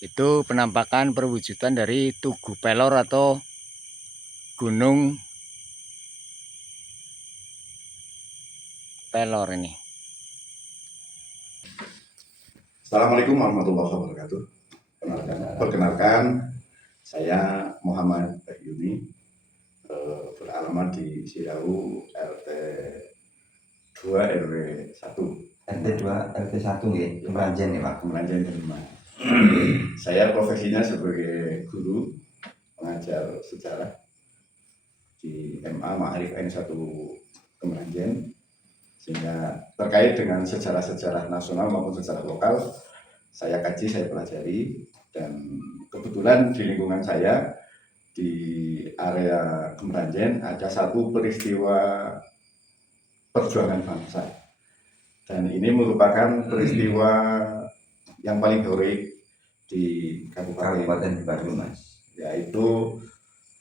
Itu penampakan perwujudan dari Tugu Pelor atau Gunung Pelor ini. Assalamualaikum warahmatullahi wabarakatuh. Perkenalkan, saya Muhammad Bahyuni, beralamat di Cidahu RT 2 RW 1. RT 2 RT 1 nggih, Kemeranjen ya, Pak. Kemeranjen kelima. Saya profesinya sebagai guru pengajar sejarah di MA Ma'arif N1 Kemeranjen, sehingga terkait dengan sejarah-sejarah nasional maupun sejarah lokal saya kaji, saya pelajari, dan kebetulan di lingkungan saya di area Kemeranjen ada satu peristiwa perjuangan bangsa, dan ini merupakan peristiwa yang paling heroik di Kabupaten Baru, Mas, yaitu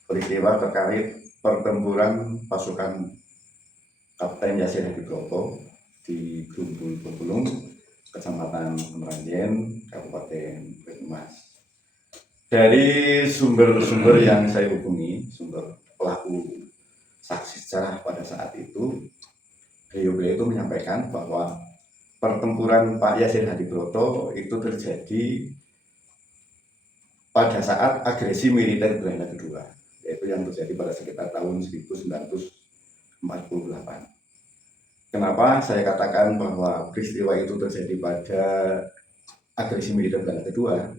peristiwa terkait pertempuran pasukan Kapten Yasir Hadibroto di Grumbul Pebulung, Kecamatan Kemeranjen, Kabupaten Banyumas. Dari sumber-sumber yang saya hubungi, sumber pelaku saksi sejarah pada saat itu, beliau itu menyampaikan bahwa pertempuran Pak Yasir Hadibroto itu terjadi pada saat agresi militer Belanda kedua, yaitu yang terjadi pada sekitar tahun 1948. Kenapa saya katakan bahwa peristiwa itu terjadi pada agresi militer Belanda kedua?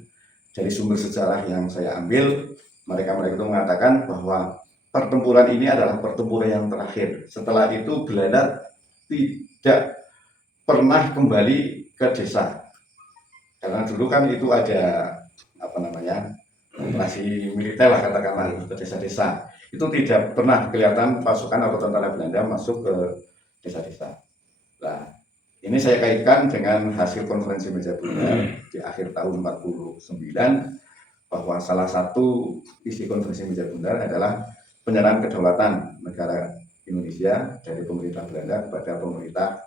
Dari sumber sejarah yang saya ambil, mereka itu mengatakan bahwa pertempuran ini adalah pertempuran yang terakhir. Setelah itu Belanda tidak pernah kembali ke desa, karena dulu kan itu ada operasi militer lah, katakanlah, ke desa-desa. Itu tidak pernah kelihatan pasukan atau tentara Belanda masuk ke desa-desa. Nah, ini saya kaitkan dengan hasil konferensi meja bundar di akhir tahun 49, bahwa salah satu isi konferensi meja bundar adalah penyerahan kedaulatan negara Indonesia dari pemerintah Belanda kepada pemerintah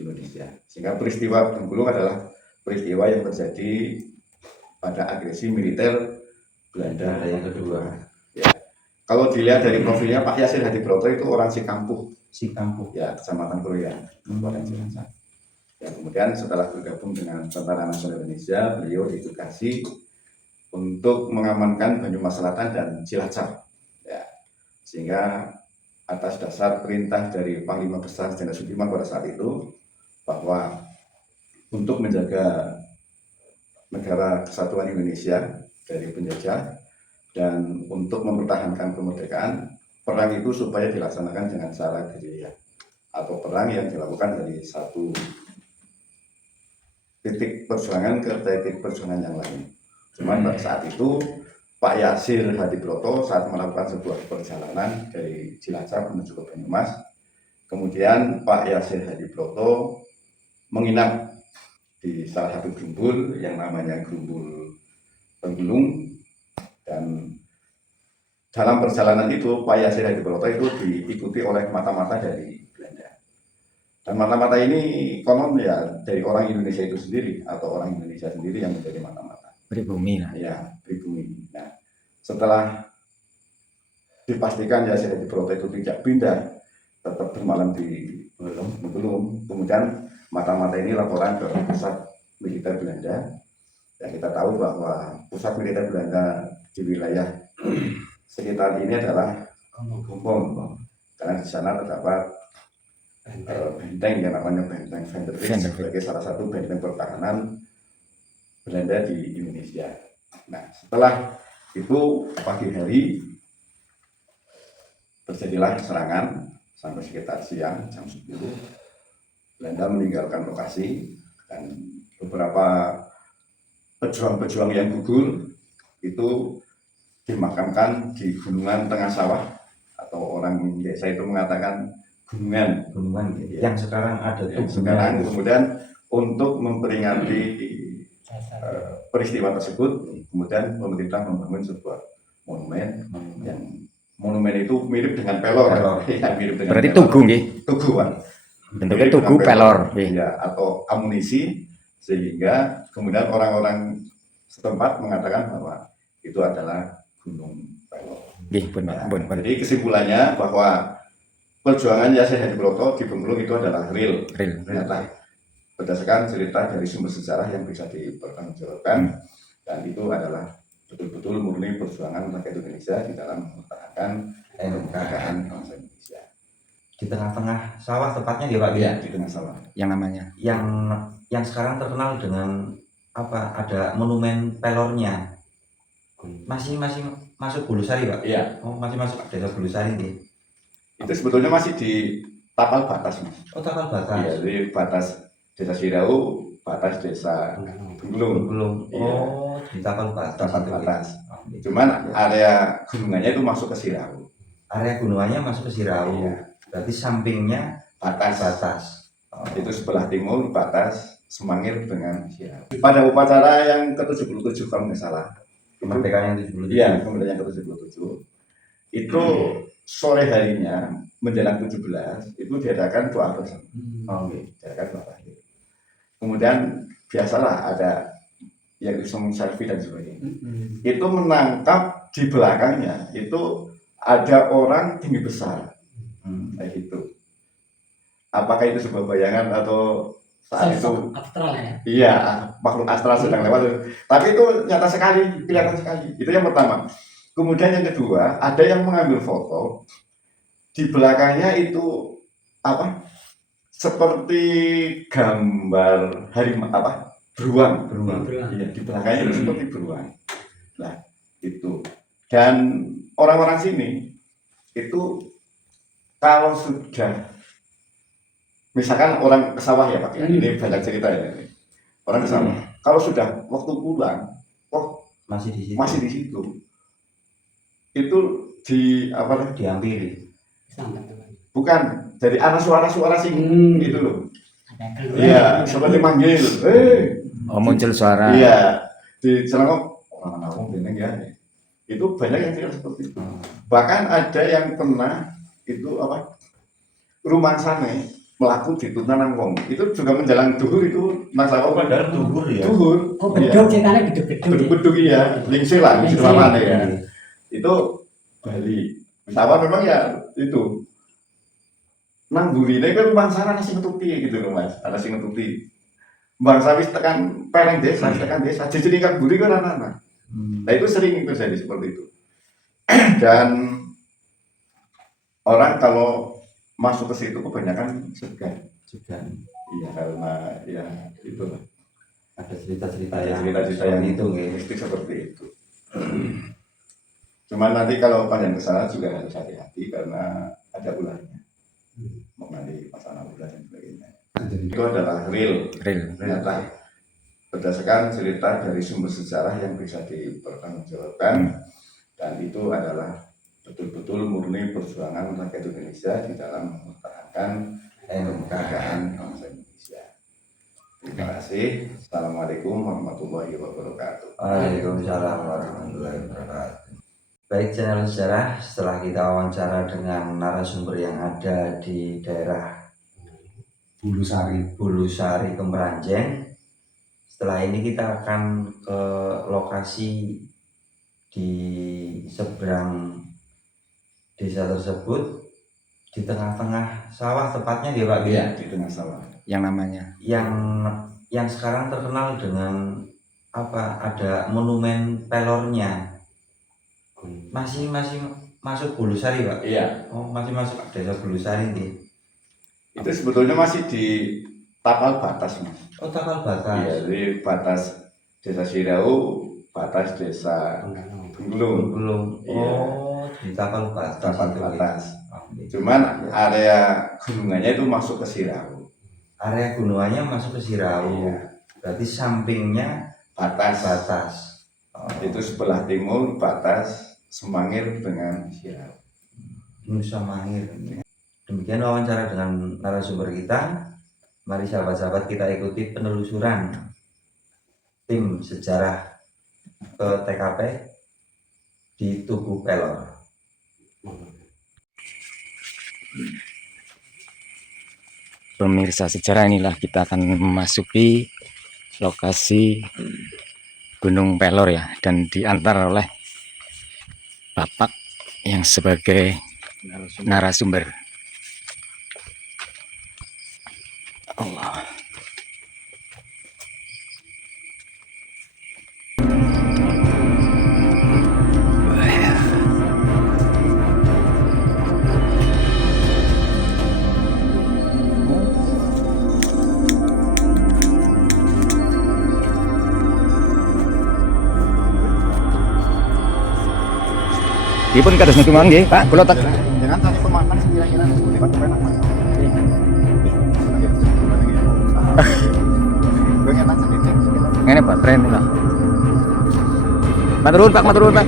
Indonesia. Sehingga peristiwa Bengkulu adalah peristiwa yang terjadi pada agresi militer Belanda yang kedua. Ya. Kalau dilihat dari profilnya, Pak Yasir Hadibroto itu orang Cikampuh, ya, Kecamatan Kroya, Kabupaten Cilacap. Ya, kemudian setelah bergabung dengan Tentara Nasional Indonesia, beliau ditugasi untuk mengamankan Banyumas Selatan dan Cilacap. Ya, sehingga atas dasar perintah dari Panglima Besar Jenderal Sudirman pada saat itu, bahwa untuk menjaga negara kesatuan Indonesia dari penjajah dan untuk mempertahankan kemerdekaan, perang itu supaya dilaksanakan dengan cara gerilya atau perang yang dilakukan dari satu titik perjuangan ke titik perjuangan yang lain. Cuman pada saat itu Pak Yasir Hadibroto saat melakukan sebuah perjalanan dari Cilacap menuju ke Banyumas, kemudian Pak Yasir Hadibroto menginap di salah satu grumbul yang namanya Grumbul Pebulung, dan dalam perjalanan itu Pak Yasir Hadibroto itu diikuti oleh mata-mata dari Belanda, dan mata-mata ini konon ya dari orang Indonesia itu sendiri atau orang Indonesia sendiri yang menjadi mata-mata Pribumi lah. Ya, pribumi. Nah, setelah dipastikan Yasir Hadibroto itu tidak pindah, tetap bermalam di Bengkulu, kemudian mata-mata ini laporan ke pusat militer Belanda. Ya, kita tahu bahwa pusat militer Belanda di wilayah sekitar ini adalah Gombong, karena di sana terdapat benteng yang namanya Benteng Vanderbilt sebagai salah satu benteng pertahanan Belanda di Indonesia. Nah, setelah itu pagi hari terjadilah serangan sampai sekitar siang jam 10. Belanda meninggalkan lokasi, dan beberapa pejuang-pejuang yang gugur itu dimakamkan di gunungan tengah sawah, atau orang desa itu mengatakan gunungan ya, yang sekarang ada sekarang. Kemudian untuk memperingati peristiwa tersebut, kemudian pemerintah membangun sebuah monumen yang monumen itu mirip dengan pelor. Ya, mirip dengan berarti pelor. tugu nggih. Tugu, Pak. Bentuknya tugu pelor, ya, atau amunisi, sehingga kemudian orang-orang setempat mengatakan bahwa itu adalah Gunung Pelor. Nggih, bener, bener. Jadi kesimpulannya bahwa perjuangan Yasin Hadibroto di Bengkulu itu adalah real, nyata, berdasarkan cerita dari sumber sejarah yang bisa dipertanggungjawabkan, dan itu adalah betul-betul murni perjuangan rakyat Indonesia di dalam mempertahankan kemerdekaan bangsa Indonesia. Di tengah-tengah sawah tepatnya ya Pak? Iya, di tengah sawah. Yang namanya Yang sekarang terkenal dengan apa? Ada monumen pelornya. Masih masuk Bulusari Pak? Iya. Oh, masih masuk desa Bulusari nih. Itu sebetulnya masih di tapal batas, Mas. Oh, tapal batas. Iya, di batas Desa Sirau, batas Desa Bengkulu. Belum. Iya. Oh, di tapal batas. Tapal itu, batas. ya. Cuman area gunungannya itu masuk ke Sirau. Area gunungannya masuk ke Sirau. Iya. Berarti sampingnya batas. Oh. Itu sebelah timur batas Semangir dengan Sirau. Pada upacara yang ke-77 kalau nggak salah, Kemerdekaan yang 77. Iya, kemerdekaan yang ke-77 itu sore harinya menjelang 17 itu diadakan doa bersama. Diadakan doa akhir. Kemudian biasalah ada yang iseng selfie dan sebagainya. Itu menangkap di belakangnya itu ada orang tinggi besar, kayak gitu. Apakah itu sebuah bayangan atau saat itu astral ya? Iya, makhluk astral sedang lewat. Tapi itu nyata sekali, kelihatan sekali. Itu yang pertama. Kemudian yang kedua, ada yang mengambil foto di belakangnya itu apa? Seperti gambar beruang. Iya, di belakangnya itu seperti beruang. Nah, itu. Dan orang-orang sini itu kalau sudah misalkan orang ke sawah ya Pak, ini banyak cerita ya. Orang ke sawah, kalau sudah waktu pulang, masih di situ. Masih di situ. Itu dihampiri. Bukan, jadi ada suara-suara sing gitu loh. Iya, seperti manggil. oh muncul suara. Iya, di Selangor orang beneng ya. Itu banyak yang cerita seperti itu. Bahkan ada yang pernah itu rumah sana melaku di Tunan Wong. Itu juga menjelang duhur itu masalah padahal duhur ya. Duhur. Oh, beduk ceritanya beduk-beduk. Beduk iya, lingsir lah, lingsir mana ya. Itu Bali. Sawah memang ya itu. Nang burine kan rumah sana nasi ngetuti gitu loh Mas, ada sing ngetuti. Bangsa wis tekan pereng desa, tekan desa, jadi kan buri kan anak-anak. Nah itu sering terjadi seperti itu. Dan orang kalau masuk ke situ kebanyakan segan. Iya, karena ya itu ada cerita-cerita yang itu mistik seperti itu. Cuman nanti kalau kalian kesana juga harus hati-hati karena ada ularnya, mengenai masalah ular dan sebagainya. Itu adalah real, nyata, berdasarkan cerita dari sumber sejarah yang bisa dipertanggungjawabkan, dan itu adalah betul-betul murni perjuangan rakyat Indonesia di dalam mempertahankan kemerdekaan bangsa Indonesia. Terima kasih. Assalamualaikum warahmatullahi wabarakatuh. Waalaikumsalam warahmatullahi wabarakatuh. Baik channel sejarah, setelah kita wawancara dengan narasumber yang ada di daerah Bulusari Kemeranjen, setelah ini kita akan ke lokasi di seberang desa tersebut, di tengah-tengah sawah tepatnya ya Pak? Iya, di tengah sawah. Yang namanya yang sekarang terkenal dengan apa? Ada monumen pelornya. Masih masuk Bulusari Pak? Iya. Oh, masih masuk desa Bulusari nih. Itu sebetulnya masih di tapal batas Mas. Oh, tapal batas. Iya, di batas Desa Sirau, batas Desa Bengkulu. Iya. Oh, di tapal batas. Tapal batas. Cuman area gunungannya itu masuk ke Sirau. Area gunungannya masuk ke Sirau. Iya. Berarti sampingnya batas. Oh. Itu sebelah timur batas Semangir dengan Sirau. Nusa Mangir. Demikian wawancara dengan narasumber kita. Mari sahabat-sahabat kita ikuti penelusuran tim sejarah ke TKP di Tugu Pelor. Pemirsa sejarah, inilah kita akan memasuki lokasi Gunung Pelor ya, dan diantar oleh Bapak yang sebagai narasumber. Allah. Dipun kados niku mangke, Pak, kula tak Jangan satu pemakan sih kira-kira lewat kepenak Mas. ngene Pak, tren lah. Matur nuwun Pak, matur nuwun Pak.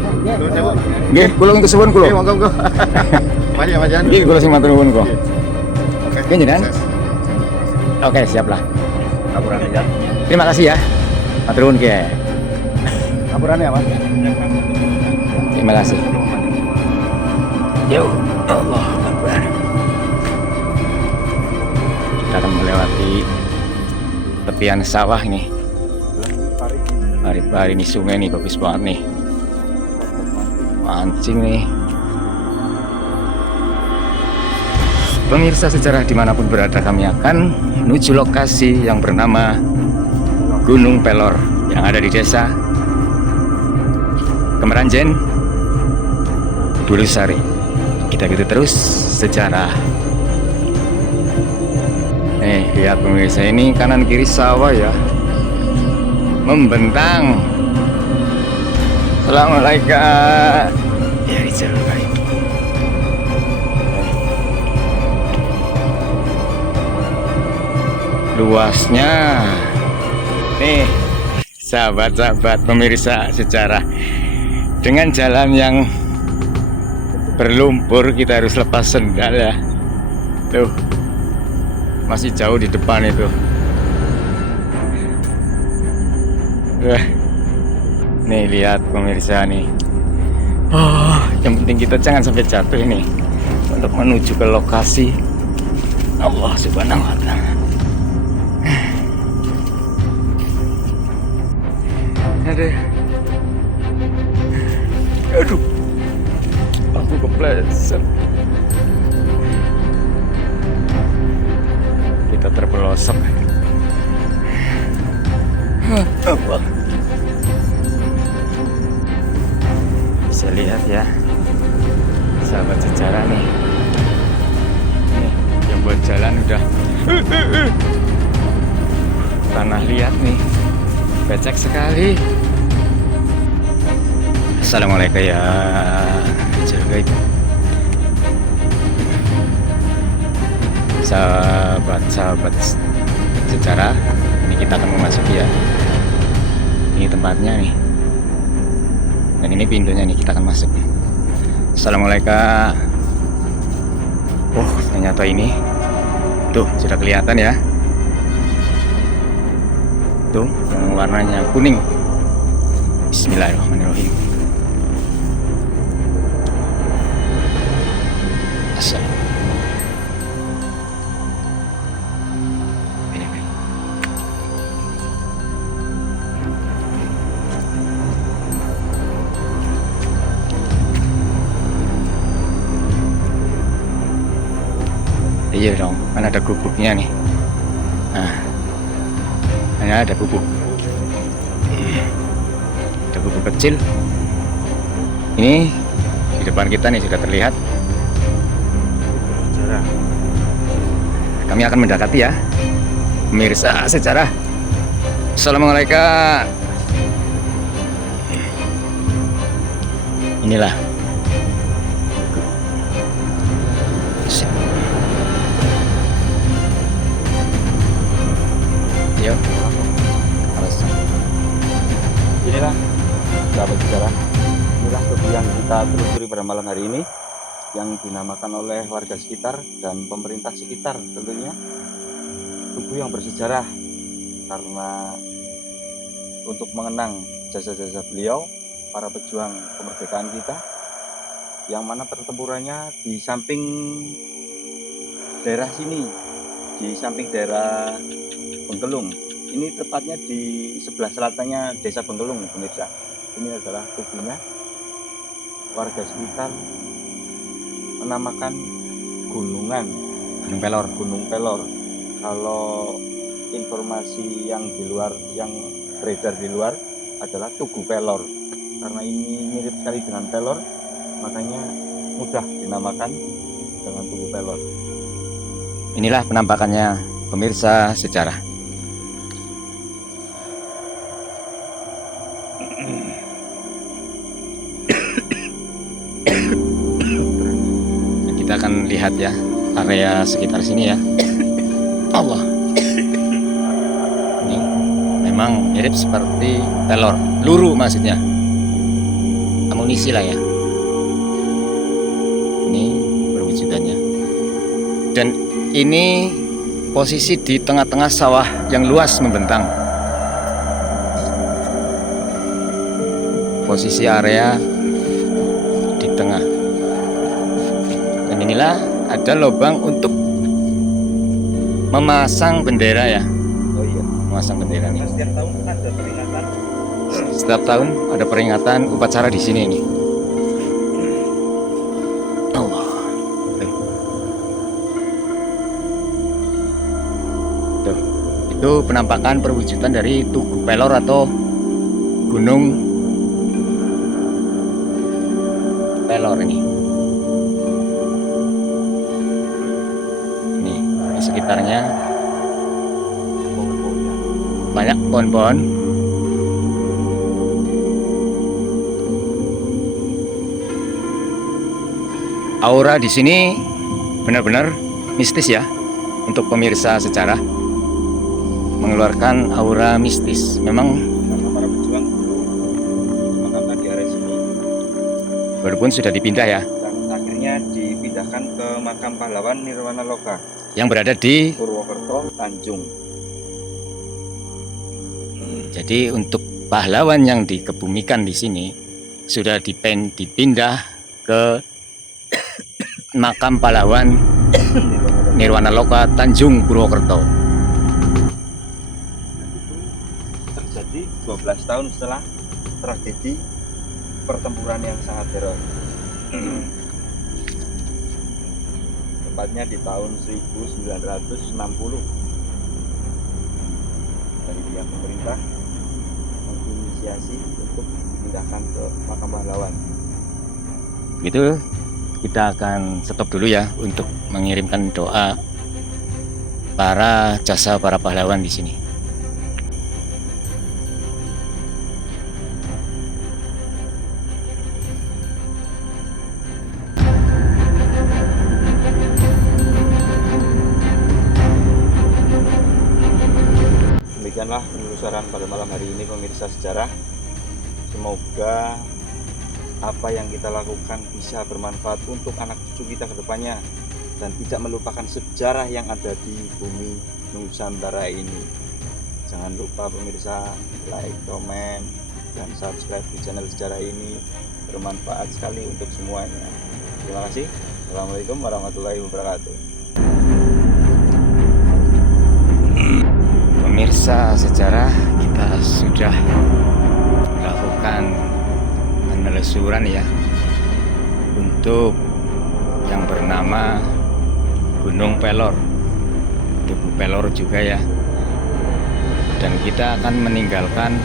Nggih, kula nuwun suwun kula. Monggo. Mari Mas Jan. Nggih, kula sing matur nuwun kok. Oke. Nggih, jenengan? Oke, siap lah. Laporan ya. Terima kasih ya. Matur nuwun nggih. Laporannya apa? Terima kasih. Yo, Allah Akbar. Kita akan melewati tepian sawah ini. Hari-hari ini sungai nih bagus banget nih. Mancing nih. Pemirsa sejarah dimanapun berada, kami akan menuju lokasi yang bernama Gunung Pelor yang ada di desa Kemeranjen, Bulusari. Kita gitu terus sejarah. Lihat pemirsa, ini kanan kiri sawah ya, membentang. Assalamualaikum ya Rizal baik. Luasnya nih sahabat-sahabat pemirsa sejarah, dengan jalan yang berlumpur kita harus lepas sendal ya. Tuh masih jauh di depan itu. Nih lihat pemirsa nih. Oh, yang penting kita jangan sampai jatuh ini untuk menuju ke lokasi Allah Subhanahu wa Ta'ala. Aduh, aku kepleset. Kita terpelosok. Allah. Bisa lihat ya, sahabat sejarah nih. Nih, yang buat jalan udah tanah liat nih, becek sekali. Assalamualaikum ya guys. Sahabat-sahabat sejarah, ini kita akan memasuki ya. Ini tempatnya nih. Dan ini pintunya nih, kita akan masuk. Assalamualaikum. Oh, ternyata ini. Tuh, sudah kelihatan ya. Tuh, yang warnanya kuning. Bismillahirrahmanirrahim. Iya dong, kan ada gubuknya nih. Nah, hanya ada gubuk. Ada gubuk kecil. Ini di depan kita nih sudah terlihat. Kami akan mendekati ya, pemirsa sejarah. Assalamualaikum. Inilah. Yuk. Inilah sahabat sejarah. Inilah tugu yang kita telusuri pada malam hari ini, yang dinamakan oleh warga sekitar dan pemerintah sekitar tentunya tugu yang bersejarah, karena untuk mengenang jasa-jasa beliau, para pejuang kemerdekaan kita, yang mana pertempurannya di samping daerah sini, di samping daerah Bengkelung, Ini tepatnya di sebelah selatannya Desa Bengkelung, pemirsa. Ini adalah tubuhnya. Warga sekitar menamakan Gunung Pelor. Kalau informasi yang beredar di luar adalah Tugu Pelor. Karena ini mirip sekali dengan Pelor, makanya mudah dinamakan dengan Tugu Pelor. Inilah penampakannya pemirsa sejarah. Kita akan lihat ya area sekitar sini ya. Allah. Ini memang mirip seperti pelor, peluru maksudnya. Amunisi lah ya. Ini perwujudannya. Dan ini posisi di tengah-tengah sawah yang luas membentang. Posisi area di tengah. Dan inilah ada lubang untuk memasang bendera ya. Oh iya. Memasang bendera nih. Setiap tahun ada peringatan. Setiap tahun ada peringatan upacara di sini nih. Allah. Tuh, itu penampakan perwujudan dari Tugu Pelor atau Gunung Pelor ini. Nih, di sekitarnya banyak pohon-pohon. Aura di sini benar-benar mistis ya, untuk pemirsa sejarah, mengeluarkan aura mistis. Memang Karena para pejuang dimakamkan di area sini walaupun sudah dipindah ya, dan akhirnya dipindahkan ke makam pahlawan Nirwana Loka yang berada di. Purwokerto Tanjung. Jadi untuk pahlawan yang dikebumikan di sini sudah dipindah ke makam pahlawan Nirwana Loka Tanjung Purwokerto. Terjadi 12 tahun setelah tragedi pertempuran yang sangat heroik. Tepatnya di tahun 1960. Dari pihak pemerintah menginisiasi untuk dipindahkan ke makam pahlawan. Gitu, kita akan stop dulu ya untuk mengirimkan doa para jasa para pahlawan di sini. Demikianlah penelusuran pada malam hari ini pemirsa sejarah. Semoga apa yang kita lakukan bisa bermanfaat untuk anak cucu kita ke depannya dan tidak melupakan sejarah yang ada di bumi Nusantara ini. Jangan lupa pemirsa like, komen, dan subscribe di channel sejarah ini, bermanfaat sekali untuk semuanya. Terima kasih. Assalamualaikum warahmatullahi wabarakatuh. Pemirsa sejarah, kita sudah melakukan penelusuran ya untuk yang bernama Gunung Pelor, Tugu Pelor juga ya, dan kita akan meninggalkan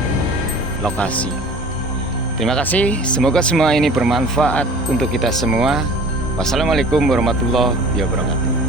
lokasi. Terima kasih, semoga semua ini bermanfaat untuk kita semua. Wassalamualaikum warahmatullahi wabarakatuh.